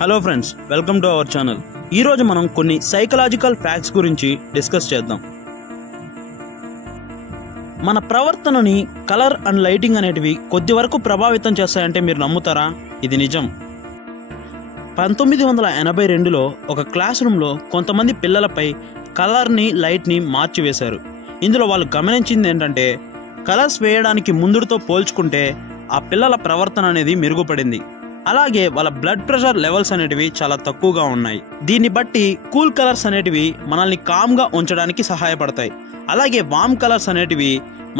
Hello friends, welcome to our channel. ఈరోజు మనం కొన్ని సైకలాజికల్ ఫ్యాక్ట్స్ గురించి డిస్కస్ చేద్దాం. మన ప్రవర్తనని కలర్ అండ్ లైటింగ్ అనేటివి కొద్ది వరకు ప్రభావితం చేస్తాయంటే మీరు నమ్ముతారా? ఇది నిజం. 1982లో ఒక క్లాస్ రూమ్లో కొంతమంది పిల్లలపై కలర్ని లైట్ని మార్చివేశారు. ఇందులో వాళ్ళు గమనించింది ఏంటంటే కలర్స్ వేయడానికి ముందుతో పోల్చుకుంటే ఆ పిల్లల ప్రవర్తన అనేది మెరుగుపడింది. అలాగే వాళ్ళ బ్లడ్ ప్రెషర్ లెవెల్స్ అనేటివి చాలా తక్కువగా ఉన్నాయి. దీన్ని బట్టి కూల్ కలర్స్ అనేటివి మనల్ని కామ్గా ఉంచడానికి సహాయపడతాయి. అలాగే వామ్ కలర్స్ అనేటివి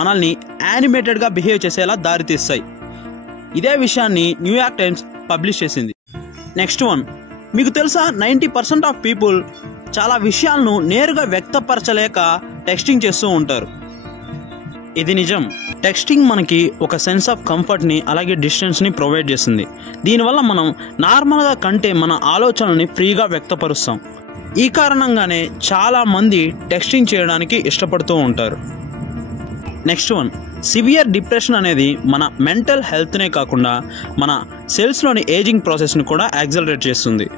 మనల్ని యానిమేటెడ్గా బిహేవ్ చేసేలా దారితీస్తాయి. ఇదే విషయాన్ని న్యూయార్క్ టైమ్స్ పబ్లిష్ చేసింది. నెక్స్ట్ వన్, మీకు తెలుసా 90% ఆఫ్ పీపుల్ చాలా విషయాలను నేరుగా వ్యక్తపరచలేక టెక్స్టింగ్ చేస్తూ ఉంటారు. ఇది నిజం. టెక్స్టింగ్ మనకి ఒక సెన్స్ ఆఫ్ కంఫర్ట్ని అలాగే డిస్టెన్స్ని ప్రొవైడ్ చేస్తుంది. దీనివల్ల మనం నార్మల్గా కంటే మన ఆలోచనల్ని ఫ్రీగా వ్యక్తపరుస్తాం. ఈ కారణంగానే చాలామంది టెక్స్టింగ్ చేయడానికి ఇష్టపడుతూ ఉంటారు. నెక్స్ట్ వన్, సివియర్ డిప్రెషన్ అనేది మన మెంటల్ హెల్త్నే కాకుండా మన సెల్స్లోని ఏజింగ్ ప్రాసెస్ని కూడా యాక్సలరేట్ చేస్తుంది.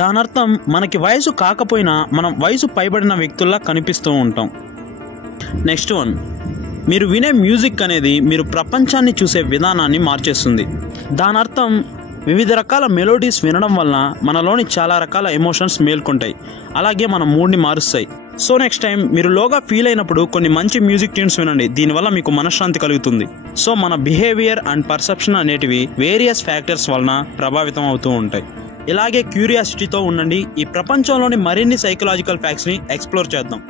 దాని అర్థం మనకి వయసు కాకపోయినా మనం వయసు పైబడిన వ్యక్తుల్లా కనిపిస్తూ ఉంటాం. నెక్స్ట్ వన్, మీరు వినే మ్యూజిక్ అనేది మీరు ప్రపంచాన్ని చూసే విధానాన్ని మార్చేస్తుంది. దాని అర్థం వివిధ రకాల మెలోడీస్ వినడం వల్ల మనలోని చాలా రకాల ఎమోషన్స్ మేల్కొంటాయి, అలాగే మన మూడ్ని మారుస్తాయి. సో నెక్స్ట్ టైం మీరు లోగా ఫీల్ అయినప్పుడు కొన్ని మంచి మ్యూజిక్ ట్యూన్స్ వినండి. దీనివల్ల మీకు మనశ్శాంతి కలుగుతుంది. సో మన బిహేవియర్ అండ్ పర్సెప్షన్ అనేటివి వేరియస్ ఫ్యాక్టర్స్ వలన ప్రభావితం అవుతూ ఉంటాయి. ఇలాగే క్యూరియాసిటీతో ఉండండి. ఈ ప్రపంచంలోని మరిన్ని సైకలాజికల్ ఫ్యాక్ట్స్ని ఎక్స్ప్లోర్ చేద్దాం.